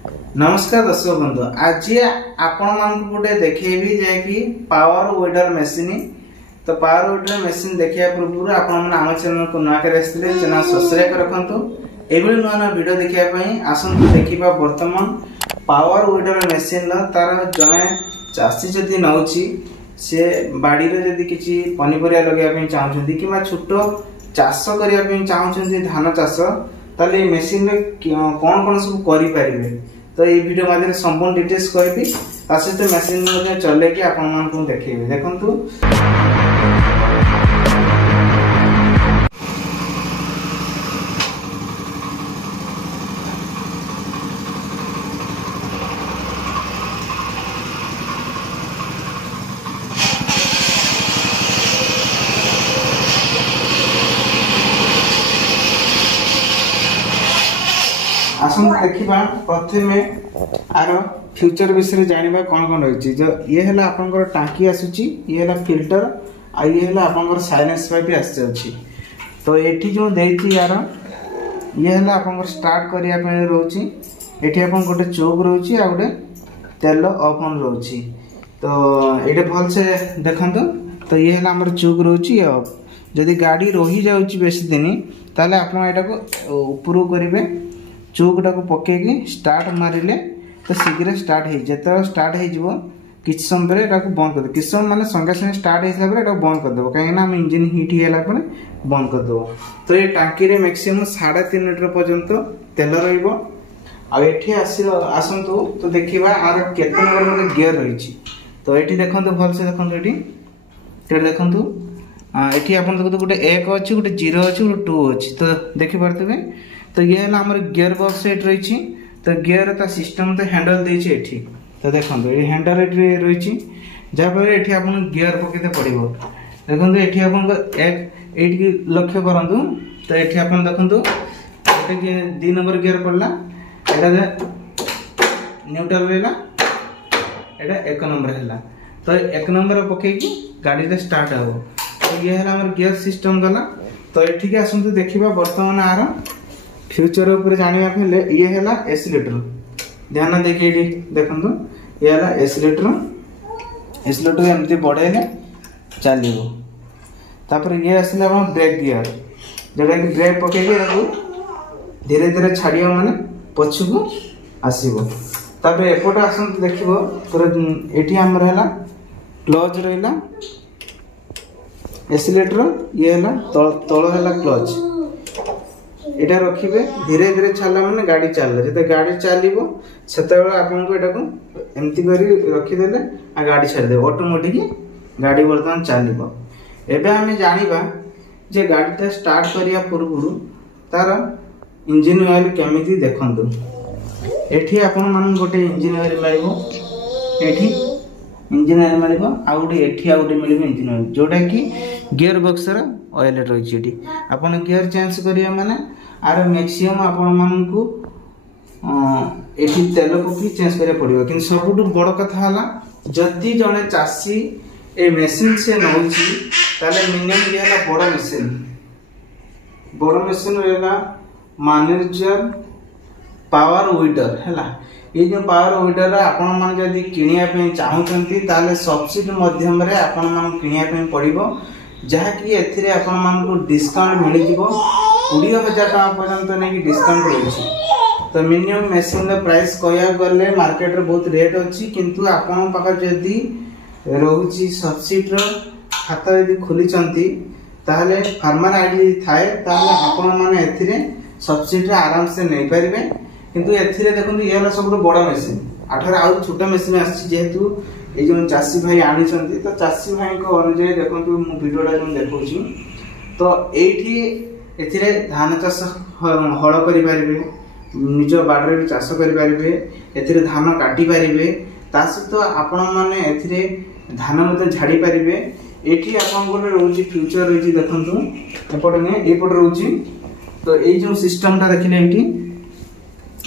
नमस्कार दर्शक बंधु, आज आपण मान गोटे देखेबी कि पावर वेडर मशीन। तो पावर वेडर मशीन देखिया पूर्व आपण आम चैनल को नुआ कर चैनल सब्सक्राइब रखंतु। एबे नुआ नुआ वीडियो देखिया पई आसंतु देखिबा वर्तमान पावर वेडर मशीन तार जने चासी जदि नउची से बाड़ी रे जदि किछि पनिपरिया लगेया पई चाहउछंती किबा छोटो चाष करिया पई चाहउछंती धान चाष ताले मशीन रे कोन कोन सब करि परिबे। तो ये वीडियो माध्यम संपूर्ण डिटेल्स कहबी सहित मशीन चले कि आपण मानकु देखैबे। देखंतु आसन देखिबा प्रथमे आरो फ्यूचर विषय जानिबा कोन कोन रहिछि। जो ये हला आपनकर टांकी आसुची, ये हला फिल्टर आ ये हला आपनकर साइलेंस पाइप आसे अछि। तो एठी जो देछि यार ये हला आपनकर स्टार्ट करिया पे रहउछि। एठी आपन गोटे चौक रहउछि आ गोटे तेल ऑफ ऑन रहउछि। तो एटे भल से देखंतु। तो ये हला हमर चौक रहउछि ऑफ। जदि गाड़ी रही जाउछि बेसी दिन ताले आपन एटा को ऊपर करिवे, चौकटा को पकेगी स्टार्ट मारिले तो शीघ्र स्टार्ट हो जिते स्टार्ट हो किछ समय बंद कर किछ समय माने संगे संगे स्टार्ट हो बंद कर देव कहीं इंजिन हिट होगा बंद कर देव। तो ये टांकी रे मैक्सिमम 3.5 लीटर पर्यंत तेल रही आसतु। तो देखा आर केते नंबर गियर रही। तो ये देखो भल से देखो देखु ये आप गोटे 1 अच्छी गोटे 0 अच्छी गोटे 2 अच्छी। तो देखिपे तो ये है हमर गियर बॉक्स सेट रही। तो गियर ता सिस्टम तो हैंडल देछि एठी। तो देखो ये हैंडल रही जहाँफल ये आप गियर पकते पड़ो। देखो ये आप लक्ष्य करूँ। तो ये आप देखो गोटे 2 नंबर गियर पड़ला, न्यूट्रल रहा, यहाँ 1 नंबर है। तो 1 नंबर पकईकि गाड़ी स्टार्ट हो। तो ये है हमर गियर सिस्टम गला। तो ये आसतु देखा बर्तमान आर फ्यूचर ऊपर जानिया पहले ये है एसिलेटर। ध्यान देखिए देखो ये है एसिलेटर एमती बढ़ेले चलो। तापर ये आसले ब्रेक गियर जोटा कि ब्रेक पकईकि धीरे धीरे छाड़िया माने पछकू आसब। तापर एपट आसतु देखो ये आमर है क्लच रहा एसिलेटर, ये है तल है क्लच। एटा रखिबे धीरे धीरे छाला माने गाड़ी चलला जते गाड़ी चलिबो सेते बेला आपन को एटा को एम्ति करी रखि देले आ गाड़ी छाड़ दे ऑटोमेटिक गाड़ी वर्तमान चलिबो। एबे हमें जानिबा जे गाड़ीटा स्टार्ट करिया पूर्व तार इंजन ऑयल केमिति देखंतु। एठी आपन मान गोटे इंजन ऑयल मिलबो, एठी इंजन ऑयल मिलबो आ गोटे एठी आ गोटे मिलबो इंजन ऑयल जोटा कि गियर बॉक्स रा ऑयल रही एठी। आपन गियर चेंज करिया माने आर मैक्सिमम आपण मानकू एठी तेल पकी चेंज करिया पड़िबो। किन सबुटु बड़ कथा हला जदी जने चासी ए मशीन से नउची ताले मिनिमम ये हला बड़ मशीन रहला मैनेजर पावर वीडर हैला। ये जो पावर वीडर आपण मान जदी किनिया पे चाहउचंती ताले सब्सिडी माध्यम रे आपण मान किनिया पे पड़िबो, जहा कि एथिरे आपण मान को डिस्काउंट मिल जिवो 20,000 टका पर्यंत नहीं डिस्काउंट रही। तो मिनिमम मशीन प्राइस कहया गले मार्केट रे बहुत रेट अच्छी, किंतु आपण पाखा जदी रहउची सब्सिडी खाता यदि खुली चंती ताले फार्मर आईडी थाए ताले आपण माने एथिरे सब्सिडी आराम से नहीं परिबे। किंतु एथिरे देखंतु ये हला सब बड़ मशीन आठरे आ छोटा मशीन आसी जेहेतु ये जो चासी भाई आनी तो चासी भाई को अनुसार देखो मु वीडियोटा जो देखौछि। तो एठी एथिरे धान चाष हल करि पारिबे, निज बाडरे भी चाष करि पारिबे, एथिरे धान काटी पारिबे, ता सहित आपण माने एथिरे धान मते झाड़ी पारिबे। एठी आपण गोटे रहउछि फ्यूचर रही देखंतु एपट ने एपट रहउछि। तो ए जो सिस्टमटा देखिले एठी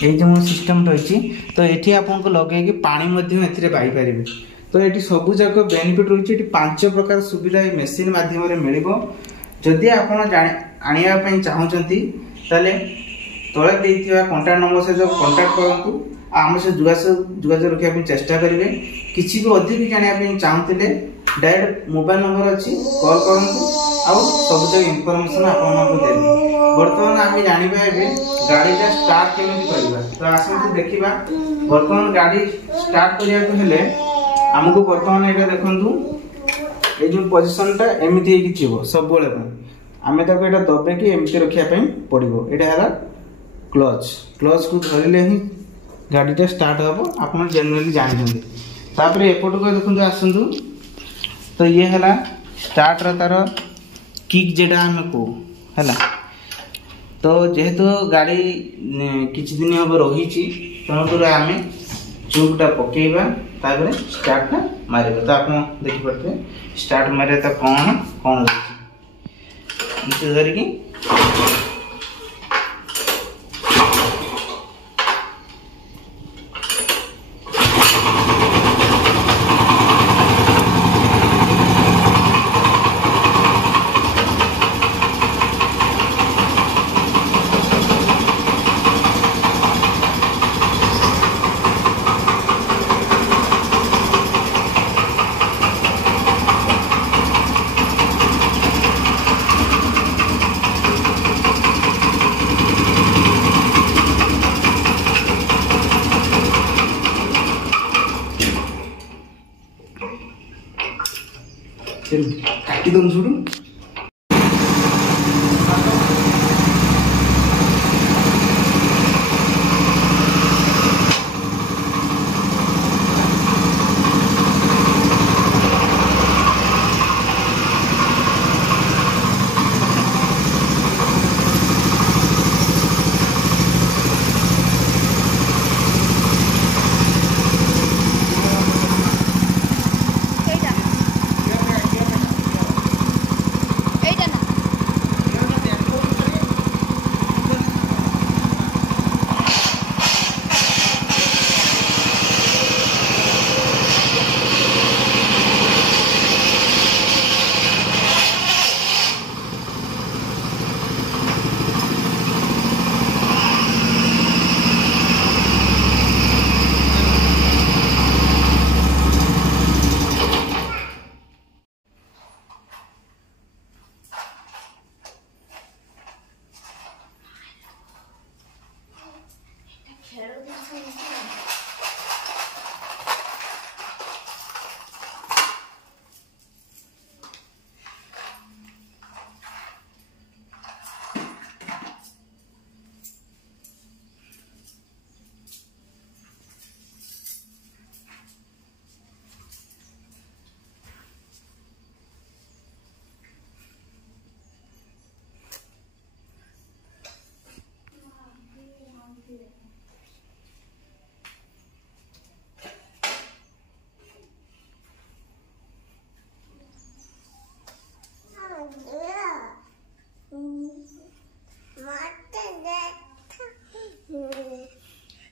ये जो सिस्टम रही। तो ये आपको लगे पानी एथिरे पाई पारिबे। तो ये सबू जाक बेनिफिट रही 5 प्रकार सुविधा मेसीन मध्यम मिल। जदि आप आने चाहते तले देइथिबा कांटेक्ट नंबर से जो कांटेक्ट करंतु आम से जोगाजोग रखा चेष्टा करेंगे। किसी भी अधिक जाना चाहते डायरेक्ट मोबाइल नंबर अच्छी कॉल करूँ आउ सब जगह इनफॉरमेशन आपदेवी। बर्तमान आम जाना गाड़ीटा स्टार्ट केमी करवा तो आसतु देखा। बर्तमान गाड़ी स्टार्ट करने आमको बर्तमान ये देखु ये जो पोजिशनटा एमती थी सब आम ये दबेकी एमती रखापी पड़ो। यहाँ है क्लच क्लच को धरले ही गाड़ीटा स्टार्ट हम आप जेनुअली जानते। तापर एपट को देखो आसतु तो ये है स्टार्ट तार किक जेटा आम को है। तो जेहेतु गाड़ी किछि दिन हम रही तेणुकर आम चुपटा पकेबा तापर स्टार्टा मारे। तो आप देखिपे स्टार्ट मारे तो कौन कौन धरिकी काटी दम छोड़ू।